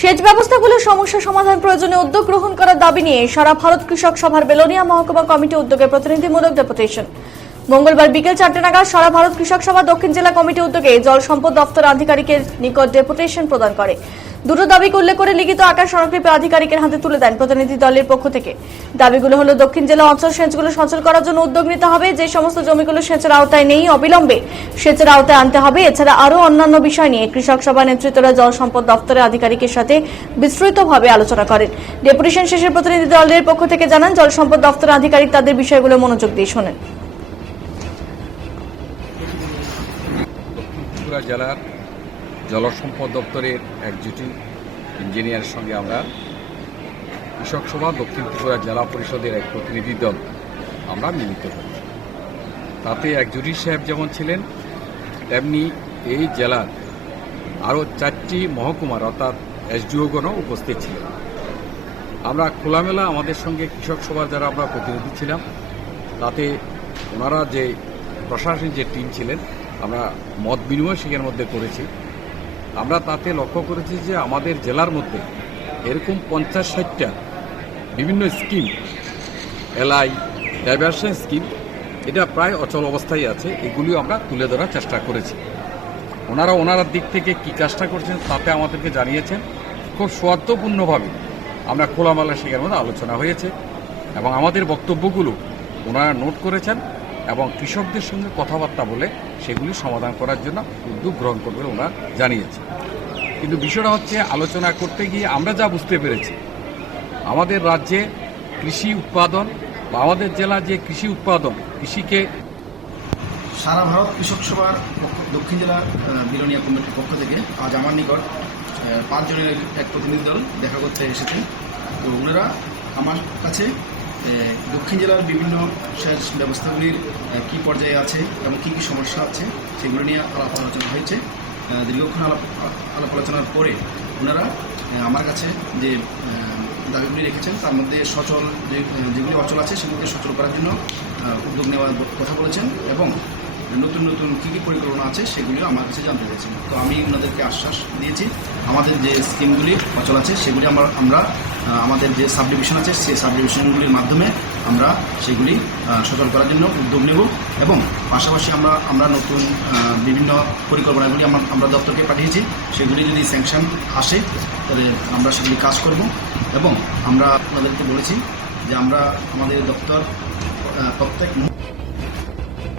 সেচ ব্যবস্থাগুলোর সমস্যা সমাধান প্রয়োজনে উদ্যোগ গ্রহণ করার দাবি নিয়ে সারা ভারত কৃষক সভার বেলোনিয়া মহকুমা কমিটি উদ্যোগে প্রতিনিধিমূলক ডেপুটেশন। মঙ্গলবার বিকেল 4টে নাগাদ সারা ভারত কৃষক সভা দক্ষিণ জেলা কমিটি উদ্যোগে জল সম্পদ দপ্তর আধিকারিকের নিকট ডেপুটেশন প্রদান করে। দুটো দাবিকে উল্লেখ করে লিখিত আকার স্মারকলিপি আধিকারিকের হাতে তুলে দেন প্রতিনিধি দলের পক্ষ থেকে। দাবিগুলো হলো দক্ষিণ জেলা অঞ্চল সেচগুলো সচল করার জন্য উদ্যোগ নিতে হবে, যে সমস্ত জমিগুলো সেচের আওতায় নেই অবিলম্বে সেচের আওতায় আনতে হবে। এছাড়া আরও অন্যান্য বিষয় নিয়ে কৃষক সভা নেতৃত্বরা জল সম্পদ দপ্তরের আধিকারিকের সাথে বিস্তৃতভাবে আলোচনা করেন। ডেপুটেশন শেষে প্রতিনিধি দলের পক্ষ থেকে জানান জল সম্পদ দপ্তরের আধিকারিক তাদের বিষয়গুলো মনোযোগ দিয়ে শোনেন। ত্রিপুরা জেলার জলসম্পদ দপ্তরের এক্সিকিউটিভ ইঞ্জিনিয়ারের সঙ্গে আমরা কৃষক সভা দক্ষিণ ত্রিপুরা জেলা পরিষদের এক প্রতিনিধি দল আমরা মিলিত হই। তাতে এক্সিকিউটিভ সাহেব যেমন ছিলেন, তেমনি এই জেলার আরও 4টি মহকুমার অর্থাৎ এসডিওগণও উপস্থিত ছিলেন। আমরা খোলামেলা আমাদের সঙ্গে কৃষক সভার যারা আমরা প্রতিনিধি ছিলাম, তাতে ওনারা যে প্রশাসনিক যে টিম ছিলেন, আমরা মত বিনিময় সেখানের মধ্যে করেছি। আমরা তাতে লক্ষ্য করেছি যে আমাদের জেলার মধ্যে এরকম 50-60টা বিভিন্ন স্কিম, এলআই ডাইভার্সন স্কিম, এটা প্রায় অচল অবস্থায় আছে। এগুলিও আমরা তুলে ধরার চেষ্টা করেছি। ওনারা দিক থেকে কী কাজটা করছেন তাতে আমাদেরকে জানিয়েছেন। খুব স্বার্থপূর্ণভাবে আমরা খোলামেলা সেখানের মধ্যে আলোচনা হয়েছে এবং আমাদের বক্তব্যগুলো ওনারা নোট করেছেন এবং কৃষকদের সঙ্গে কথাবার্তা বলে সেগুলি সমাধান করার জন্য উদ্যোগ গ্রহণ করবে ওনারা জানিয়েছে। কিন্তু বিষয়টা হচ্ছে, আলোচনা করতে গিয়ে আমরা যা বুঝতে পেরেছি, আমাদের রাজ্যে কৃষি উৎপাদন বা আমাদের জেলা যে কৃষি উৎপাদন, কৃষিকে সারা ভারত কৃষক সভার দক্ষিণ জেলা বিলোনিয়া কমিটির পক্ষ থেকে আজ আমার নিকট 5 জনের এক প্রতিনিধি দল দেখা করতে এসেছেন। তো ওনারা আমার কাছে দক্ষিণ জেলার বিভিন্ন সেচ ব্যবস্থাগুলির কী পর্যায়ে আছে এবং কী কী সমস্যা আছে সেগুলো নিয়ে আলাপ আলোচনা হয়েছে। দীর্ঘক্ষণ আলাপ আলোচনার পরে ওনারা আমার কাছে যে দাবিগুলি রেখেছেন তার মধ্যে সচল যেগুলি অচল আছে সেগুলিকে সচল করার জন্য উদ্যোগ নেওয়ার কথা বলেছেন এবং নতুন নতুন কী কী পরিকল্পনা আছে সেগুলিও আমার কাছে জানতে পেরেছেন। তো আমি ওনাদেরকে আশ্বাস দিয়েছি আমাদের যে স্কিমগুলি অচল আছে সেগুলি আমরা আমাদের যে সাব ডিভিশন আছে সেই সাব ডিভিশনগুলির মাধ্যমে আমরা সেগুলি সচল করার জন্য উদ্যোগ নেব এবং পাশাপাশি আমরা নতুন বিভিন্ন পরিকল্পনাগুলি আমরা দপ্তরকে পাঠিয়েছি। সেগুলি যদি স্যাংশন আসে তাহলে আমরা সেগুলি কাজ করব এবং আমরা ওনাদেরকে বলেছি যে আমরা আমাদের দপ্তর প্রত্যেক